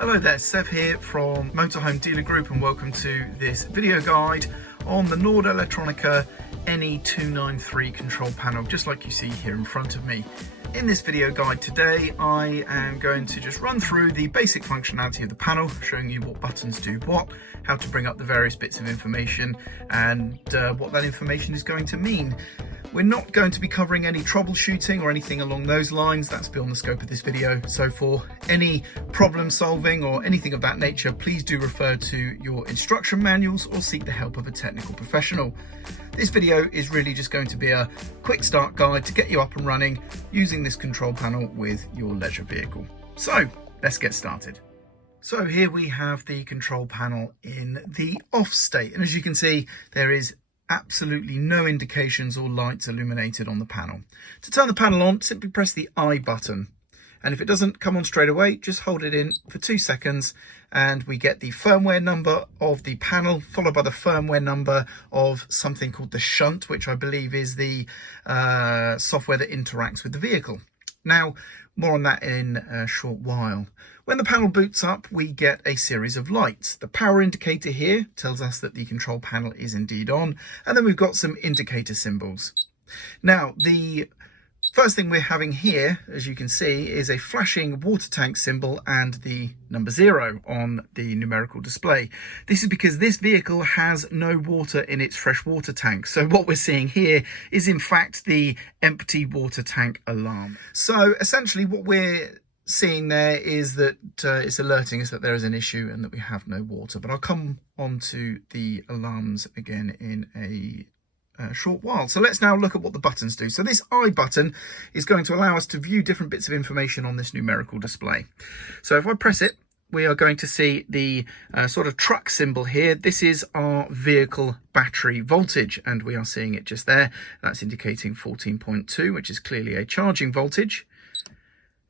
Hello there, Seb here from Motorhome Dealer Group, and welcome to this video guide on the Nord Elettronica NE293 control panel, just like you see here in front of me. In this video guide today, I am going to just run through the basic functionality of the panel, showing you what buttons do what, how to bring up the various bits of information, and what that information is going to mean. We're not going to be covering any troubleshooting or anything along those lines. That's beyond the scope of this video. So for any problem solving or anything of that nature, please do refer to your instruction manuals or seek the help of a technical professional. This video is really just going to be a quick start guide to get you up and running using this control panel with your leisure vehicle. So let's get started. So here we have the control panel in the off state, and as you can see, there is absolutely no indications or lights illuminated on the panel. To turn the panel on, simply press the I button, and if it doesn't come on straight away, just hold it in for 2 seconds and we get the firmware number of the panel followed by the firmware number of something called the shunt, which I believe is the software that interacts with the vehicle. Now, more on that in a short while. When the panel boots up, we get a series of lights. The power indicator here tells us that the control panel is indeed on, and then we've got some indicator symbols. Now, the first thing we're having here, as you can see, is a flashing water tank symbol and the number 0 on the numerical display. This is because this vehicle has no water in its freshwater tank. So what we're seeing here is in fact the empty water tank alarm. So essentially what we're seeing there is that it's alerting us that there is an issue and that we have no water. But I'll come on to the alarms again in a short while. So let's now look at what the buttons do. So this I button is going to allow us to view different bits of information on this numerical display. So if I press it, we are going to see the sort of truck symbol here. This is our vehicle battery voltage, and we are seeing it just there. That's indicating 14.2, which is clearly a charging voltage.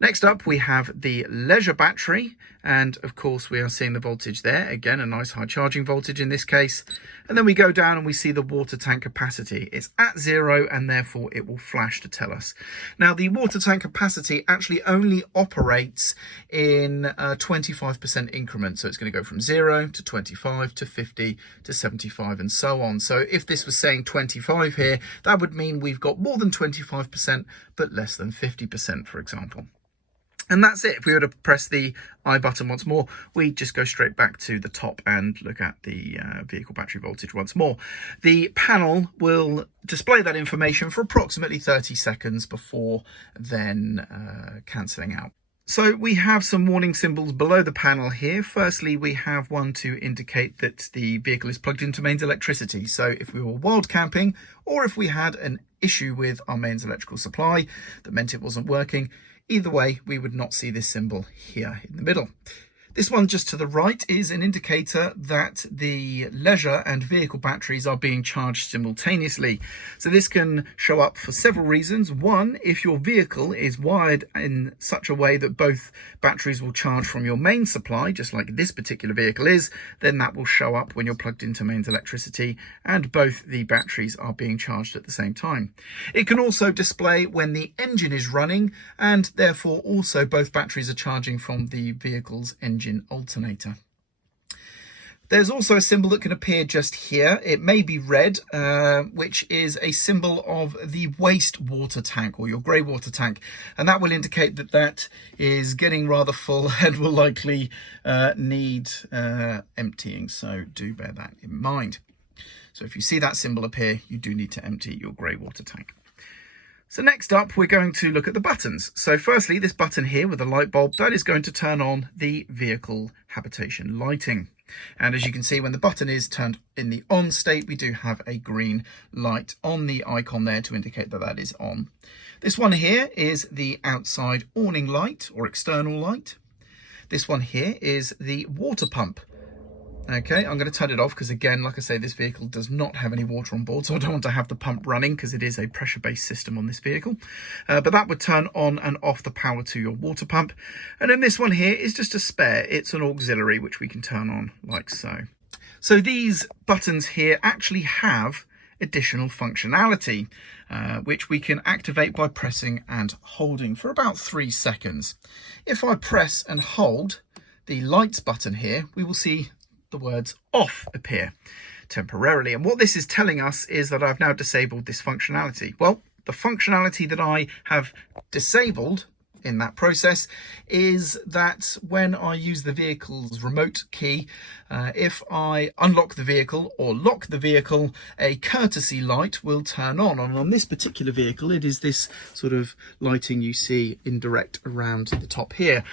Next up, we have the leisure battery, and of course we are seeing the voltage there. Again, a nice high charging voltage in this case. And then we go down and we see the water tank capacity. It's at 0 and therefore it will flash to tell us. Now, the water tank capacity actually only operates in 25% increments. So it's going to go from 0 to 25 to 50 to 75 and so on. So if this was saying 25 here, that would mean we've got more than 25% but less than 50%, for example. And that's it. If we were to press the I button once more, we just go straight back to the top and look at the vehicle battery voltage once more. The panel will display that information for approximately 30 seconds before then cancelling out. So we have some warning symbols below the panel here. Firstly, we have one to indicate that the vehicle is plugged into mains electricity. So if we were wild camping, or if we had an issue with our mains electrical supply that meant it wasn't working, either way, we would not see this symbol here in the middle. This one just to the right is an indicator that the leisure and vehicle batteries are being charged simultaneously. So this can show up for several reasons. One, if your vehicle is wired in such a way that both batteries will charge from your main supply, just like this particular vehicle is, then that will show up when you're plugged into mains electricity and both the batteries are being charged at the same time. It can also display when the engine is running and therefore also both batteries are charging from the vehicle's engine alternator. There's also a symbol that can appear just here. It may be red, which is a symbol of the wastewater tank or your grey water tank, and that will indicate that that is getting rather full and will likely need emptying, so do bear that in mind. So if you see that symbol appear, you do need to empty your grey water tank. So next up, we're going to look at the buttons. So firstly, this button here with the light bulb, that is going to turn on the vehicle habitation lighting. And as you can see, when the button is turned in the on state, we do have a green light on the icon there to indicate that that is on. This one here is the outside awning light or external light. This one here is the water pump. Okay, I'm going to turn it off because, again, like I say, this vehicle does not have any water on board, so I don't want to have the pump running because it is a pressure-based system on this vehicle. But that would turn on and off the power to your water pump. And then this one here is just a spare. It's an auxiliary, which we can turn on like so. So these buttons here actually have additional functionality, which we can activate by pressing and holding for about 3 seconds. If I press and hold, the lights button here, we will see the words off appear temporarily. And what this is telling us is that I've now disabled this functionality. Well, the functionality that I have disabled in that process is that when I use the vehicle's remote key, if I unlock the vehicle or lock the vehicle, a courtesy light will turn on. And on this particular vehicle, it is this sort of lighting you see indirect around the top here.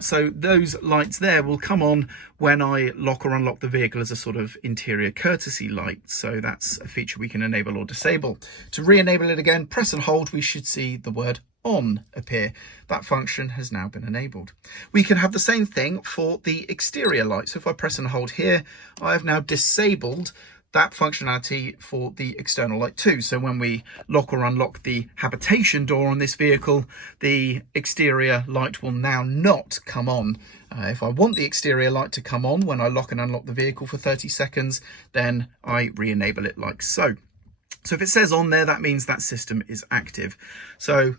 So those lights there will come on when I lock or unlock the vehicle as a sort of interior courtesy light. So that's a feature we can enable or disable. To re-enable it again, press and hold, we should see the word on appear. That function has now been enabled. We can have the same thing for the exterior light. So if I press and hold here, I have now disabled that functionality for the external light too. So when we lock or unlock the habitation door on this vehicle, the exterior light will now not come on. If I want the exterior light to come on when I lock and unlock the vehicle for 30 seconds, then I re-enable it like so. So if it says on there, that means that system is active. So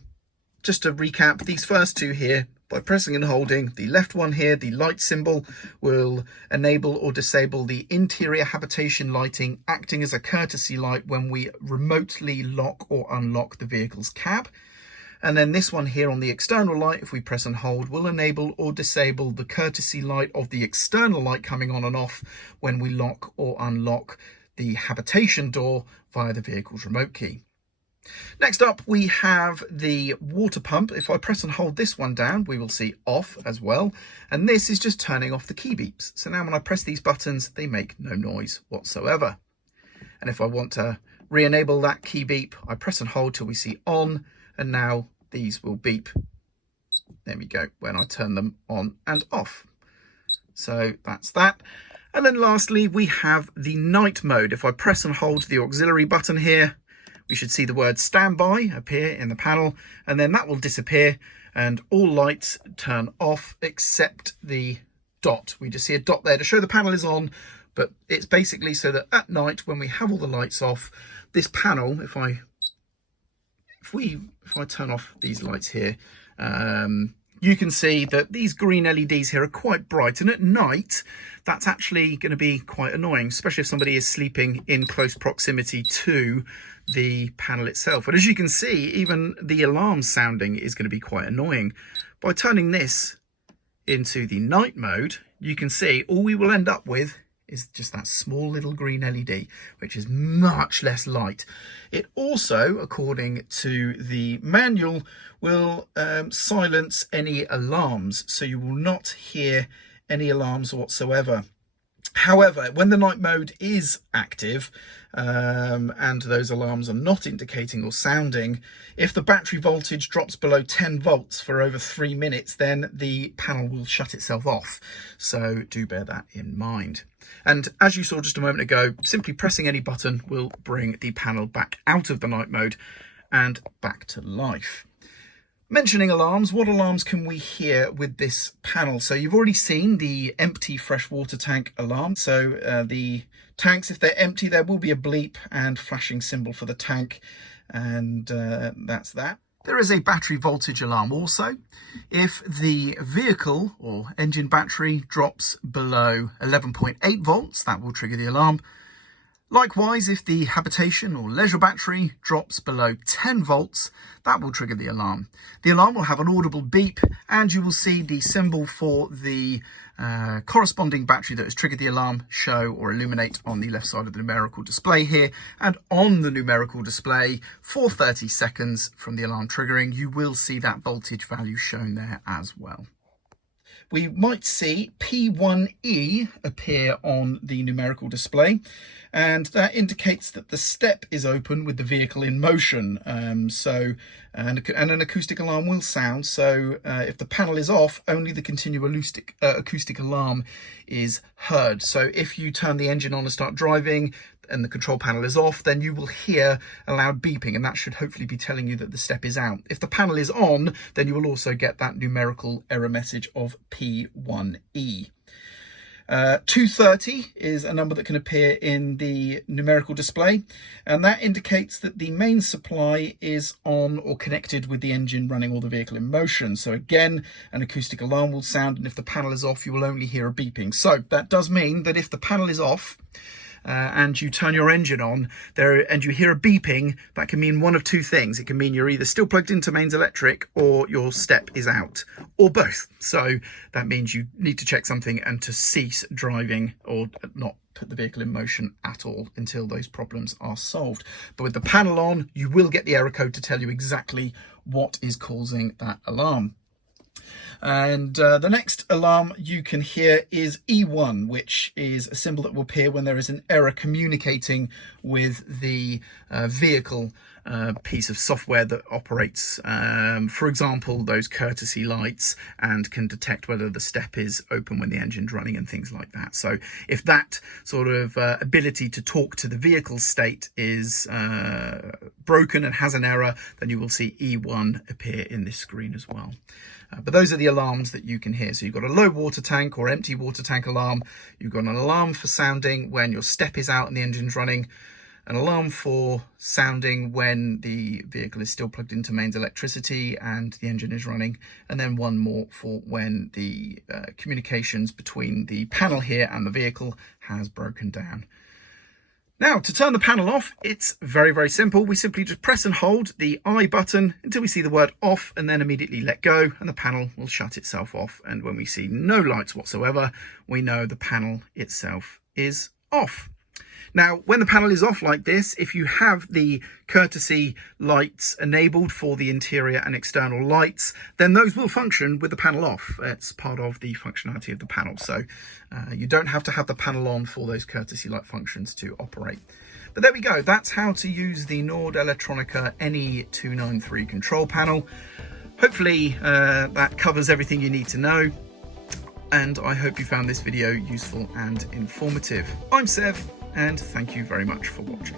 just to recap, these first two here, by pressing and holding, the left one here, the light symbol, will enable or disable the interior habitation lighting, acting as a courtesy light when we remotely lock or unlock the vehicle's cab. And then this one here on the external light, if we press and hold, will enable or disable the courtesy light of the external light coming on and off when we lock or unlock the habitation door via the vehicle's remote key. Next up, we have the water pump. If I press and hold this one down, we will see off as well. And this is just turning off the key beeps. So now when I press these buttons, they make no noise whatsoever. And if I want to re-enable that key beep, I press and hold till we see on, and now these will beep. There we go, when I turn them on and off. So that's that. And then lastly, we have the night mode. If I press and hold the auxiliary button here, we should see the word standby appear in the panel, and then that will disappear and all lights turn off except the dot. We just see a dot there to show the panel is on, but it's basically so that at night when we have all the lights off, this panel, if I turn off these lights here, you can see that these green LEDs here are quite bright, and at night that's actually going to be quite annoying, especially if somebody is sleeping in close proximity to the panel itself. But as you can see, even the alarm sounding is going to be quite annoying. By turning this into the night mode, you can see all we will end up with is just that small little green LED, which is much less light. It also, according to the manual, will silence any alarms, so you will not hear any alarms whatsoever. However, when the night mode is active and those alarms are not indicating or sounding, if the battery voltage drops below 10 volts for over 3 minutes, then the panel will shut itself off. So do bear that in mind. And as you saw just a moment ago, simply pressing any button will bring the panel back out of the night mode and back to life. Mentioning alarms, what alarms can we hear with this panel? So you've already seen the empty freshwater tank alarm. So the tanks, if they're empty, there will be a bleep and flashing symbol for the tank, and that's that. There is a battery voltage alarm also. If the vehicle or engine battery drops below 11.8 volts, that will trigger the alarm. Likewise, if the habitation or leisure battery drops below 10 volts, that will trigger the alarm. The alarm will have an audible beep, and you will see the symbol for the corresponding battery that has triggered the alarm show or illuminate on the left side of the numerical display here. And on the numerical display, for 30 seconds from the alarm triggering, you will see that voltage value shown there as well. We might see P1E appear on the numerical display, and that indicates that the step is open with the vehicle in motion. And an acoustic alarm will sound. So if the panel is off, only the continuous acoustic alarm is heard. So if you turn the engine on and start driving and the control panel is off, then you will hear a loud beeping, and that should hopefully be telling you that the step is out. If the panel is on, then you will also get that numerical error message of P1E. 230 is a number that can appear in the numerical display, and that indicates that the main supply is on or connected with the engine running or the vehicle in motion. So again, an acoustic alarm will sound, and if the panel is off, you will only hear a beeping. So that does mean that if the panel is off, and you turn your engine on there and you hear a beeping, that can mean one of two things. It can mean you're either still plugged into mains electric or your step is out, or both. So that means you need to check something and to cease driving or not put the vehicle in motion at all until those problems are solved. But with the panel on, you will get the error code to tell you exactly what is causing that alarm. And the next alarm you can hear is E1, which is a symbol that will appear when there is an error communicating with the vehicle piece of software that operates, for example, those courtesy lights, and can detect whether the step is open when the engine's running and things like that. So if that sort of ability to talk to the vehicle state is broken and has an error, then you will see E1 appear in this screen as well. But those are the alarms that you can hear. So you've got a low water tank or empty water tank alarm. You've got an alarm for sounding when your step is out and the engine's running. An alarm for sounding when the vehicle is still plugged into mains electricity and the engine is running. And then one more for when the communications between the panel here and the vehicle has broken down. Now, to turn the panel off, it's very, very simple. We simply just press and hold the I button until we see the word off, and then immediately let go, and the panel will shut itself off. And when we see no lights whatsoever, we know the panel itself is off. Now, when the panel is off like this, if you have the courtesy lights enabled for the interior and external lights, then those will function with the panel off. It's part of the functionality of the panel. So you don't have to have the panel on for those courtesy light functions to operate. But there we go. That's how to use the Nord Elettronica NE293 control panel. Hopefully that covers everything you need to know. And I hope you found this video useful and informative. I'm Sev, and thank you very much for watching.